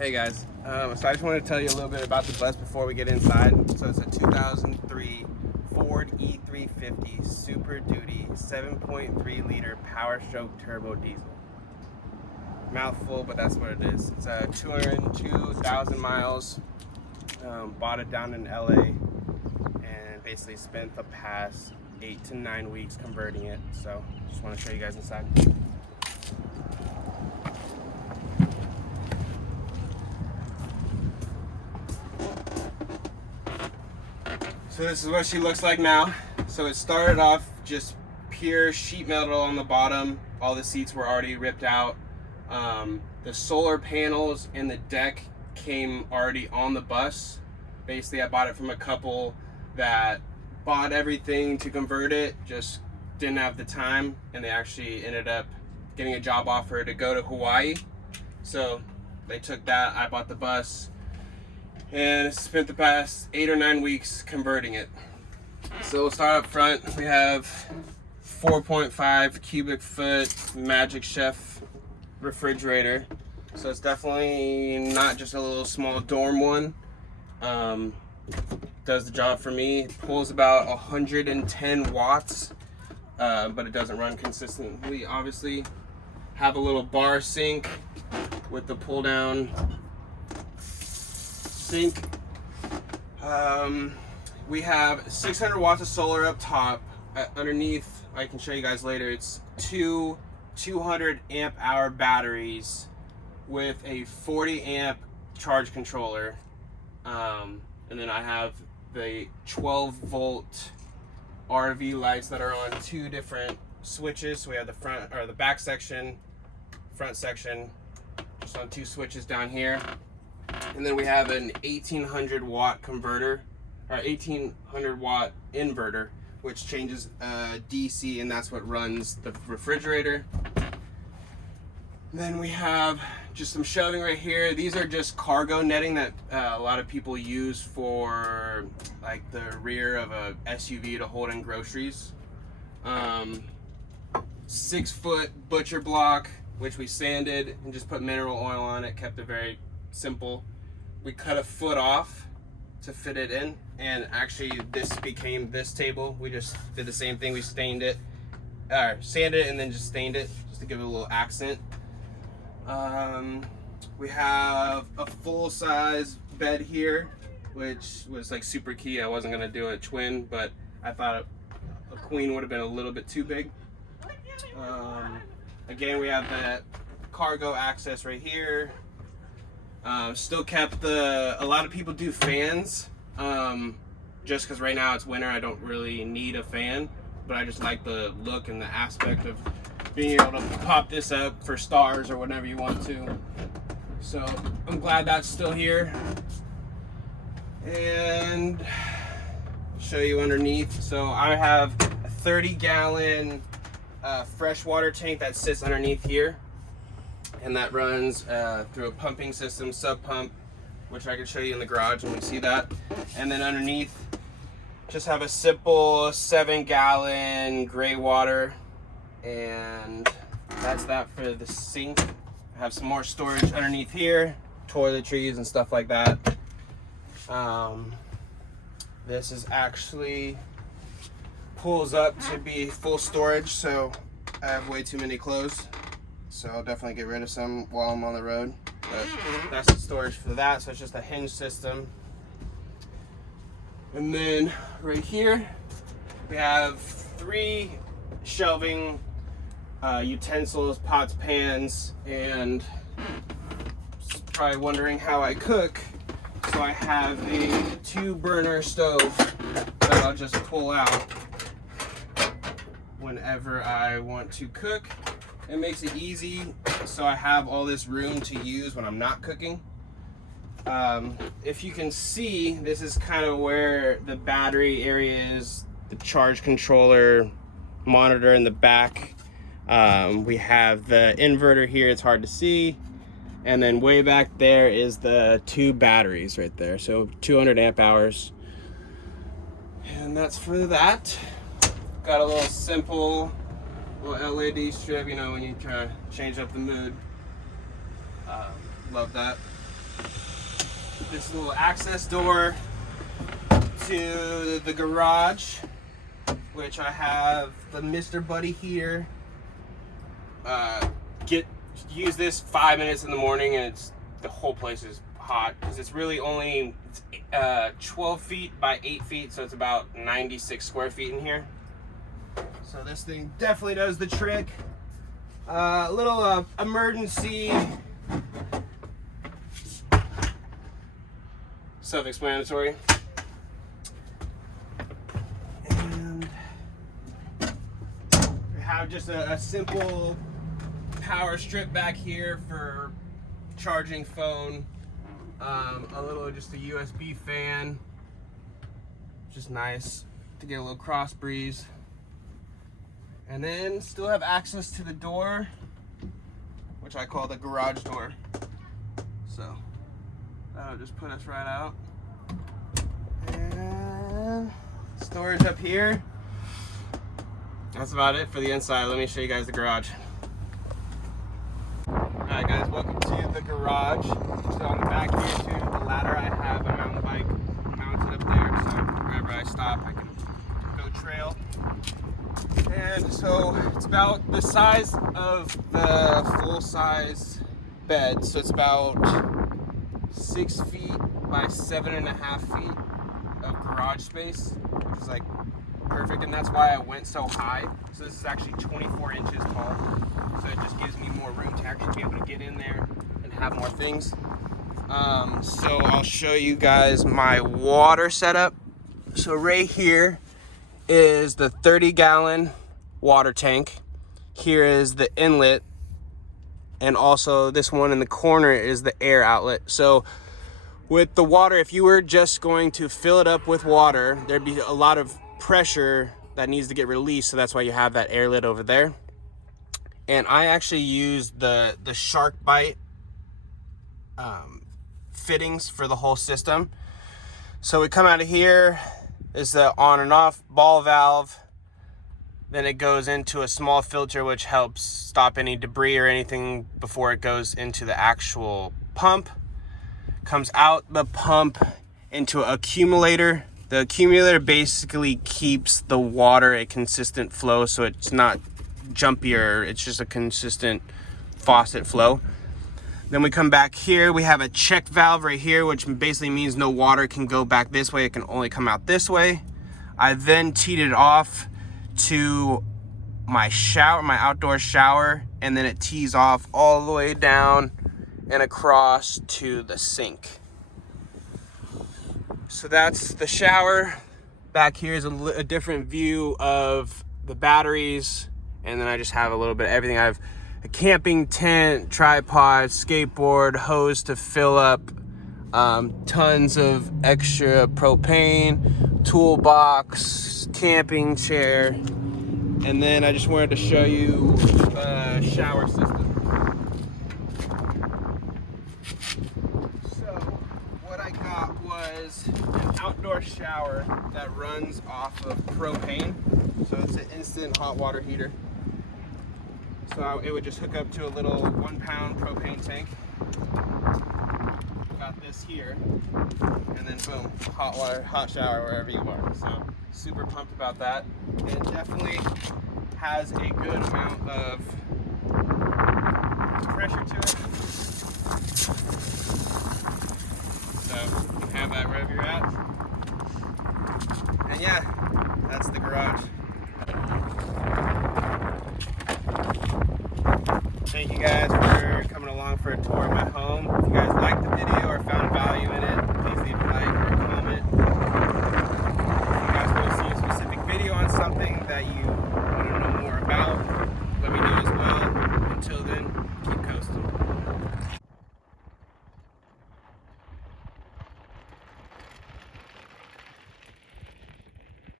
Hey guys, so I just wanted to tell you a little bit about the bus before we get inside. So it's a 2003 Ford E350 Super Duty 7.3 liter Powerstroke turbo diesel. Mouthful, but that's what it is. It's 202,000 miles. Bought it down in LA and basically spent the past 8 to 9 weeks converting it. So just want to show you guys inside. So this is what she looks like now. So it started off just pure sheet metal on the bottom. All the seats were already ripped out. The solar panels and the deck came already on the bus. Basically, I bought it from a couple that bought everything to convert it, just didn't have the time, and they actually ended up getting a job offer to go to Hawaii. So they took that, I bought the bus, and spent the past 8 or 9 weeks converting it. So we'll start up front. We have 4.5 cubic foot Magic Chef refrigerator. So it's definitely not just a little small dorm one. Does the job for me. Pulls about 110 watts, but it doesn't run consistently, obviously. Have a little bar sink with the pull down sink. We have 600 watts of solar up top. Underneath, I can show you guys later, it's two 200 amp hour batteries with a 40 amp charge controller. And then I have the 12 volt RV lights that are on 2 different switches. So we have the front or the back section, front section, just on 2 switches down here. And then we have an 1800 watt converter, or 1800 watt inverter, which changes DC, and that's what runs the refrigerator. Then we have just some shelving right here. These are just cargo netting that a lot of people use for like the rear of a SUV to hold in groceries. 6 foot butcher block, which we sanded and just put mineral oil on it, kept it very simple. We cut a foot off to fit it in, and actually this became this table. We just did the same thing. We stained it, sanded it, and then just stained it just to give it a little accent. We have a full-size bed here, which was like super key. I wasn't gonna do a twin, but I thought a queen would have been a little bit too big. Again, we have that cargo access right here. Still kept a lot of people do fans, just because right now it's winter. I don't really need a fan, but I just like the look and the aspect of being able to pop this up for stars or whatever you want to. So I'm glad that's still here. And show you underneath. So I have a 30-gallon freshwater tank that sits underneath here, and that runs through a pumping system, sub pump, which I can show you in the garage when we see that. And then underneath, just have a simple 7-gallon gray water, and that's that for the sink. I have some more storage underneath here, toiletries and stuff like that. This is actually pulls up to be full storage, so I have way too many clothes. So I'll definitely get rid of some while I'm on the road. But that's the storage for that. So it's just a hinge system. And then right here, we have 3 shelving utensils, pots, pans, and probably wondering how I cook. So I have a 2-burner stove that I'll just pull out whenever I want to cook. It makes it easy, so I have all this room to use when I'm not cooking. If you can see, this is kind of where the battery area is, the charge controller monitor in the back. We have the inverter here, it's hard to see. And then way back there is the 2 batteries right there, so 200 amp hours. And that's for that. Got a little simple little LED strip, you know, when you try to change up the mood. Love that. this little access door to the garage, which I have the Mr. Buddy heater. Use this 5 minutes in the morning, and the whole place is hot because it's really only 12 feet by 8 feet, so it's about 96 square feet in here. So this thing definitely does the trick. Little emergency, self-explanatory. And we have just a simple power strip back here for charging phone. Just a USB fan, just nice to get a little cross breeze. And then still have access to the door, which I call the garage door. So that'll just put us right out. And storage up here. That's about it for the inside. Let me show you guys the garage. Alright guys, welcome to the garage. So on the back here too, the ladder, I have a mountain bike mounted up there, so wherever I stop I can go trail. And so it's about the size of the full-size bed, so it's about 6 feet by 7.5 feet of garage space, which is like perfect, and that's why I went so high. So this is actually 24 inches tall, so it just gives me more room to actually be able to get in there and have more things. So I'll show you guys my water setup. So right here is the 30-gallon water tank. Here is the inlet, and also this one in the corner is the air outlet. So with the water, if you were just going to fill it up with water, there'd be a lot of pressure that needs to get released, so that's why you have that air lid over there. And I actually use the shark bite fittings for the whole system. So we come out of here is the on and off ball valve. Then it goes into a small filter which helps stop any debris or anything before it goes into the actual pump. Comes out the pump into an accumulator. The accumulator basically keeps the water a consistent flow, so it's not jumpier, it's just a consistent faucet flow. Then we come back here, we have a check valve right here, which basically means no water can go back this way, it can only come out this way. I then teed it off to my shower, my outdoor shower, and then it tees off all the way down and across to the sink. So that's the shower. Back here is a different view of the batteries, and then I just have a little bit of everything. I have a camping tent, tripod, skateboard, hose to fill up, tons of extra propane, toolbox, camping chair, and then I just wanted to show you the shower system. So what I got was an outdoor shower that runs off of propane, so it's an instant hot water heater. So it would just hook up to a little 1 pound propane tank. Got this here, and then boom, hot water, hot shower wherever you are. So super pumped about that. And it definitely has a good amount of pressure to it. So you can have that wherever you're at. And yeah, that's the garage.